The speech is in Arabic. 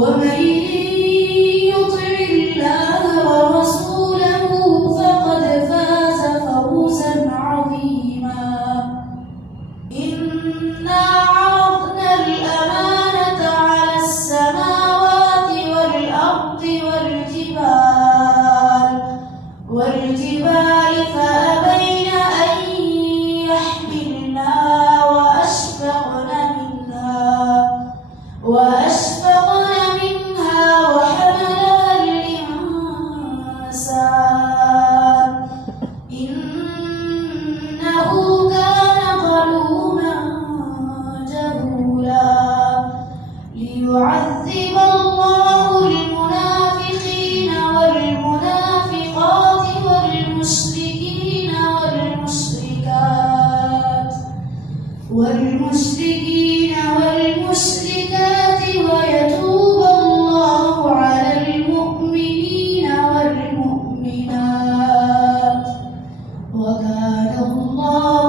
ومن يطع الله ورسوله فقد فاز فوزا عظيما. إنا عرضنا الأمانة على السماوات والأرض والجبال فأبين أن يحملنها وأشفقن منها وحملها الإنسان إنه كان ظلوما جهولا. ليعذب الله المنافقين والمنافقات والمشركين والمشركات ويتوب الله على المؤمنين والمؤمنات وكان الله